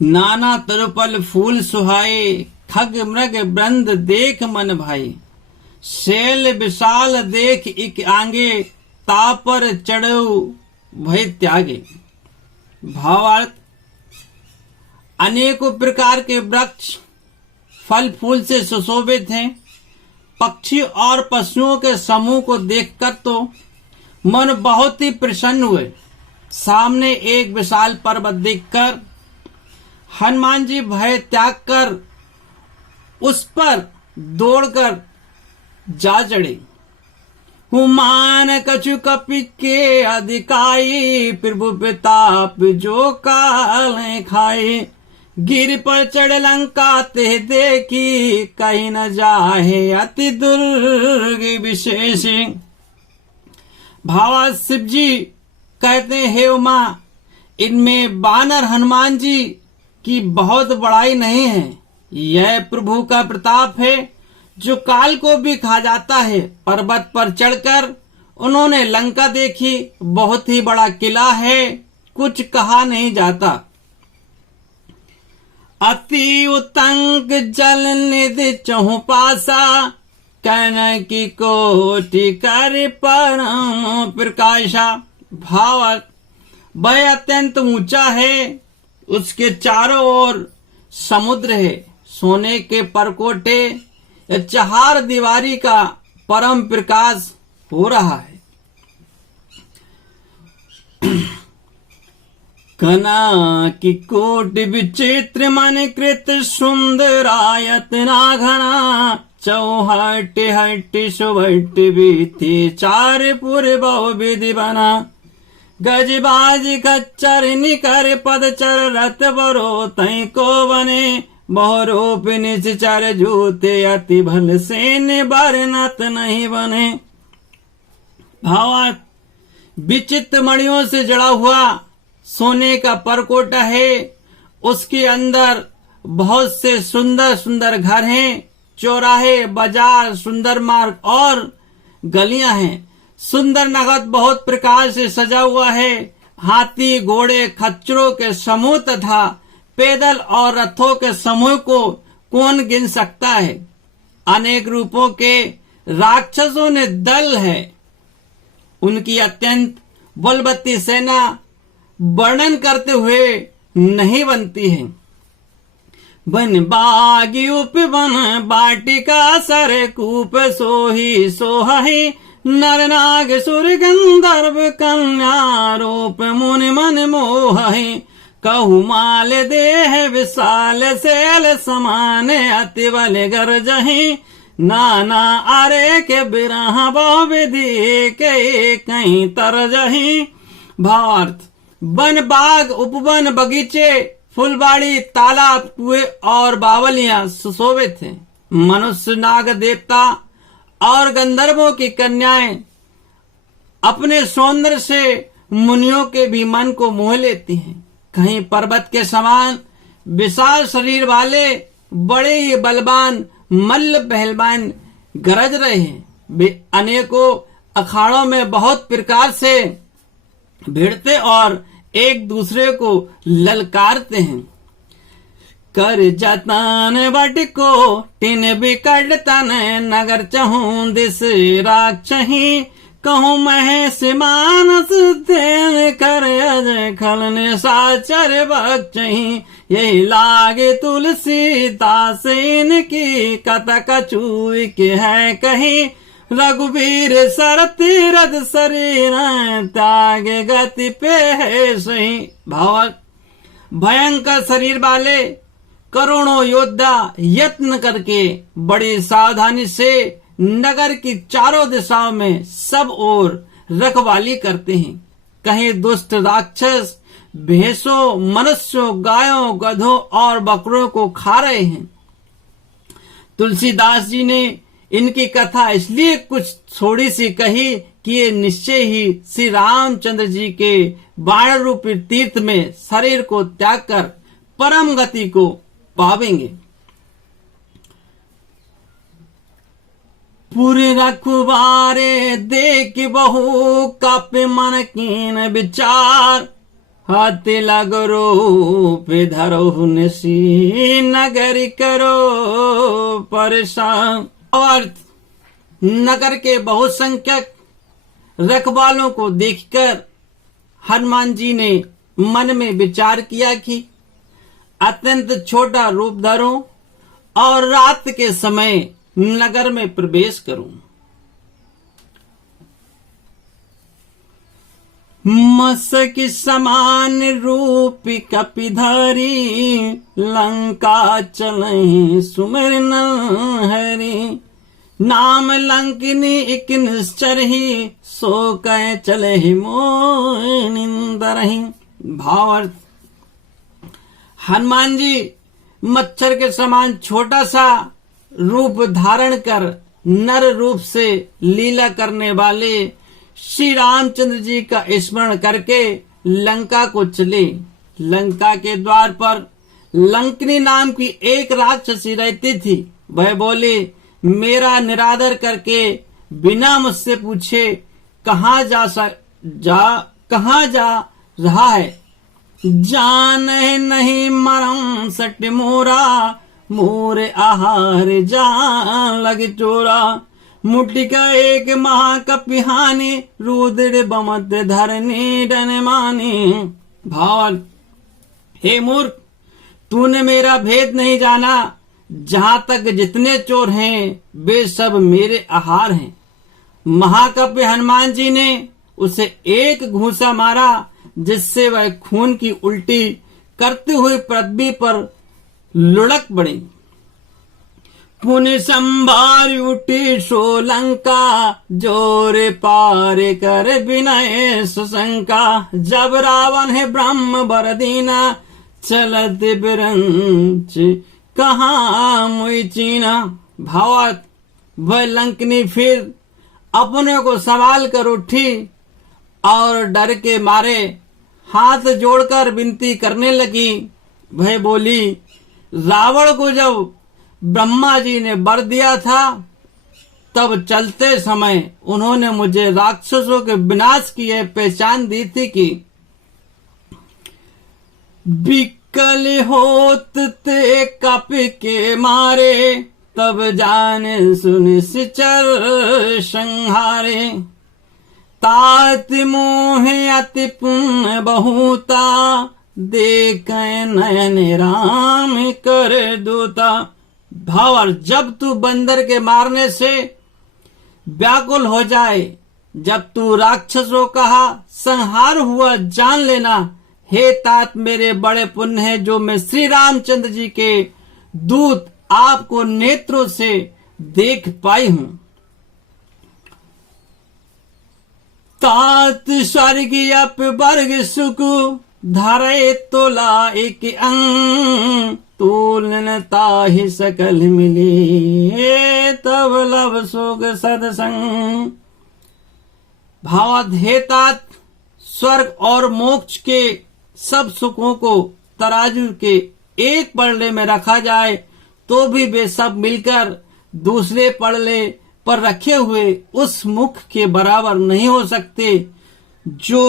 नाना तरुपल फूल सुहाए, खग मृग वृंद देख मन भाई। शैल विशाल देख इक आंगे, तापर चढ़ऊ भय त्यागे। भावार्थ, अनेकों प्रकार के वृक्ष फल फूल से सुशोभित हैं। पक्षी और पशुओं के समूह को देखकर तो मन बहुत ही प्रसन्न हुए। सामने एक विशाल पर्वत देखकर हनुमान जी भय त्याग कर उस पर दौड़कर जा चढ़े। हुमान कछु कपि के अधिकाई, प्रभु प्रताप जो काल खाए। गिर पर चढ़ लंका ते देखी, कहीं न जाहे अति दुर्ग विशेष। भावा शिव जी कहते हैं, हे उमा, इनमें बानर हनुमान जी की बहुत बड़ाई नहीं है। यह प्रभु का प्रताप है जो काल को भी खा जाता है। पर्वत पर चढ़कर उन्होंने लंका देखी, बहुत ही बड़ा किला है, कुछ कहा नहीं जाता। अति उतंक जल निधि चहुपासा, कहने की कोटि कर परम प्रकाशा। भाव, वह अत्यंत ऊंचा है, उसके चारों ओर समुद्र है। सोने के परकोटे या चार दीवारी का परम प्रकाश हो रहा है। कना की कोटि विचित्र मन कृत, सुंदरायत नाघना। चौहट हट सुवट बीती, चार पुर बहु विधि बना। गजबाज खच्चर निकर पदचर, रथ बरो तई को बने। बहुरूप निश्चर जूते, अति भल सेन बरनत नहीं बने। भावार्थ, विचित्र मणियों से जड़ा हुआ सोने का परकोटा है। उसके अंदर बहुत से सुंदर सुंदर घर हैं, चौराहे, बाजार, सुंदर मार्ग और गलियां हैं। सुंदर नगद बहुत प्रकार से सजा हुआ है। हाथी, घोड़े, खच्चरों के समूह तथा पैदल और रथों के समूह को कौन गिन सकता है। अनेक रूपों के राक्षसों ने दल है। उनकी अत्यंत बलवती सेना वर्णन करते हुए नहीं बनती है। वन बागी उपवन बाटिका, सर कूप सोही सोही। नर नाग सुर गंधर्व कन्या, रूप मुनि मन मोहि। कहु माल देह विशाल, शैल समान अति बल गरजहि। नाना आरे के बिरह बहु विधि, के कहीं तरजहि। भावार्थ, वन, बाग, उपवन, बगीचे, फुलबाड़ी, तालाब, कुएं और बावलियां सुशोभित हैं। मनुष्य, नाग देवता और गंधर्वों की कन्याएं अपने सौंदर्य से मुनियों के भी मन को मोह लेती हैं। कहीं पर्वत के समान विशाल शरीर वाले बड़े ही बलवान मल्ल पहलवान गरज रहे हैं। वे अनेकों अखाड़ों में बहुत प्रकार से भिड़ते और एक दूसरे को ललकारते हैं। कर जतन बटको टिन बिकट तन, नगर चहूं दिस राक्षही। कहूं महेश मानस तेन, कर अजय खलन साचर बक्षही। यही लागे तुलसी दासीन की, कतक चूई के है कही। रघुवीर सरती रथ शरीर, त्याग गति पे है सही। भाव, भयंकर शरीर वाले करोड़ों योद्धा यत्न करके बड़ी सावधानी से नगर की चारों दिशाओं में सब ओर रखवाली करते हैं। कहीं दुष्ट राक्षस भैंसों, मनुष्यों, गायों, गधों और बकरों को खा रहे हैं। तुलसीदास जी ने इनकी कथा इसलिए कुछ थोड़ी सी कही कि ये निश्चय ही श्री रामचंद्र जी के बाण रूपी तीर्थ में शरीर को त्याग कर परम गति को पावेंगे। पूरे रखवारे देख बहु कप मन कीन विचार, हाथी लगो रूप धरो निसी नगर करो परेशान। और नगर के बहुसंख्यक रखवालों को देखकर हनुमान जी ने मन में विचार किया कि अत्यंत छोटा रूप धरूं और रात के समय नगर में प्रवेश करूं। मसक समान रूप कपिधारी लंका चलहि सुमिरन हरि। नाम लंकिनी एक निश्चर ही सो कह चले मोह निंदरहि। भावार्थ, हनुमान जी मच्छर के समान छोटा सा रूप धारण कर नर रूप से लीला करने वाले श्री रामचंद्र जी का स्मरण करके लंका को चले। लंका के द्वार पर लंकिनी नाम की एक राक्षसी रहती थी। वह बोले, मेरा निरादर करके बिना मुझसे पूछे कहाँ जा रहा है। जान नहीं मरम सट मोरा मोरे आहार जान लग चोरा। मुट्ठी का एक महाकपिहानी रुद्र बमत धरनी डन मानी। भाव, हे मूर्ख, तूने मेरा भेद नहीं जाना। जहां तक जितने चोर हैं वे सब मेरे आहार हैं। महाकपि हनुमान जी ने उसे एक घूंसा मारा जिससे वह खून की उल्टी करते हुए पृथ्वी पर लुढ़क पड़ी। पुण्य संभार उठी सोलंका जोरे पार कर विनय सुशंका। जब रावण है ब्रह्म बरदीना चलत बिरंच कहा मुई चीना। भावात, वह लंकनी फिर अपने को संभाल कर उठी और डर के मारे हाथ जोड़कर विनती करने लगी। वह बोली, रावण को जब ब्रह्मा जी ने वर दिया था तब चलते समय उन्होंने मुझे राक्षसों के विनाश की यह पहचान दी थी कि बिकल होत ते कप के मारे तब जाने सुन सिचर संहारे। तात मोह अति पुण्य बहुता देख नयन राम कर दूता। भावर, जब तू बंदर के मारने से व्याकुल हो जाए, जब तू राक्षसों का संहार हुआ जान लेना। हे तात, मेरे बड़े पुण्य है जो मैं श्री रामचंद्र जी के दूत आपको नेत्रों से देख पाई हूं। तात स्वर्ग अप वर्ग सुख धरे तोला एक अंग तोलन ताहि सकल मिले तब लब सोग सदसंग। भावार्थ, हे तात, स्वर्ग और मोक्ष के सब सुखों को तराजू के एक पलड़े में रखा जाए तो भी वे सब मिलकर दूसरे पलड़े पर रखे हुए उस मुख के बराबर नहीं हो सकते जो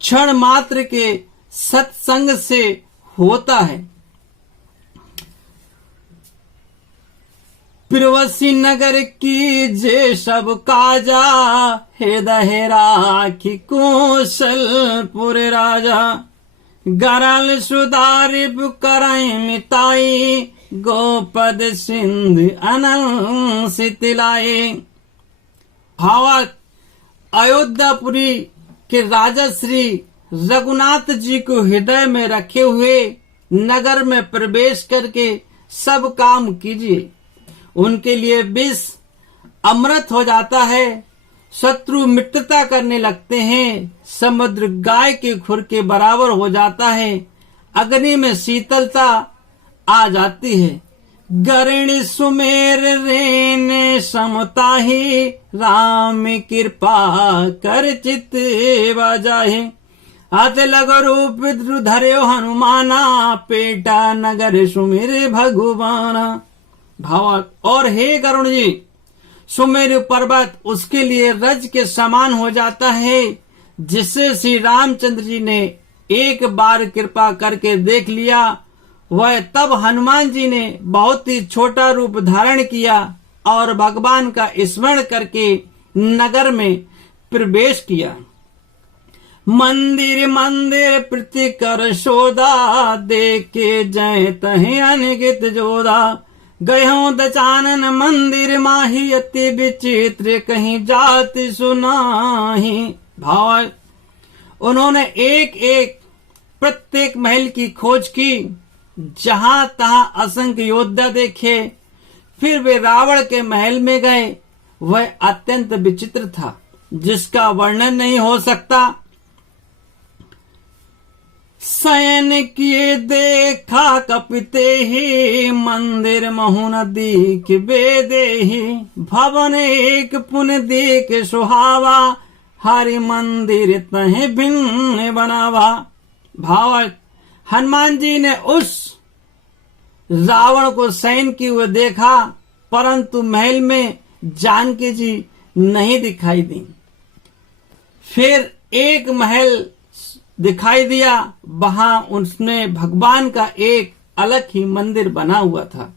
क्षण मात्र के सत्संग से होता है। प्रवसी नगर की जे सब काजा हृदय राखी कौशलपुर राजा। गरल सुधारिप करई मिताई गोपद सिंध अनल सितिलाए। भावार्थ, अयोध्यापुरी के राजा श्री रघुनाथ जी को हृदय में रखे हुए नगर में प्रवेश करके सब काम कीजिए। उनके लिए विष अमृत हो जाता है, शत्रु मित्रता करने लगते हैं, समुद्र गाय के खुर के बराबर हो जाता है, अग्नि में शीतलता आ जाती है। गऋण सुमेर रेन समताही राम कृपा कर चित बजाहे। हाथ लग रूप धर्यो हनुमाना पेटा नगर सुमेर भगवाना। भावार्थ, और हे गरुण जी, सुमेरु पर्वत उसके लिए रज के समान हो जाता है जिसे श्री रामचंद्र जी ने एक बार कृपा करके देख लिया। वह तब हनुमान जी ने बहुत ही छोटा रूप धारण किया और भगवान का स्मरण करके नगर में प्रवेश किया। मंदिर मंदिर प्रति कर शोधा, देखे जय तहे अनगित जोधा। गयो दचानन मंदिर माही, अति विचित्र कहीं जाति सुनाही। भाव, उन्होंने एक एक प्रत्येक महल की खोज की, जहां तहां असंख्य योद्धा देखे। फिर वे रावण के महल में गए। वह अत्यंत विचित्र था, जिसका वर्णन नहीं हो सकता। शयन किए देखा कपिते ही, मंदिर महु न दीख बेदे ही। भवन एक पुन देख सुहावा, हरि मंदिर तहे भिन्न बनावा। भाव, हनुमान जी ने उस रावण को शयन किए हुए देखा, परंतु महल में जानकी जी नहीं दिखाई दी। फिर एक महल दिखाई दिया, वहां उसमें भगवान का एक अलग ही मंदिर बना हुआ था।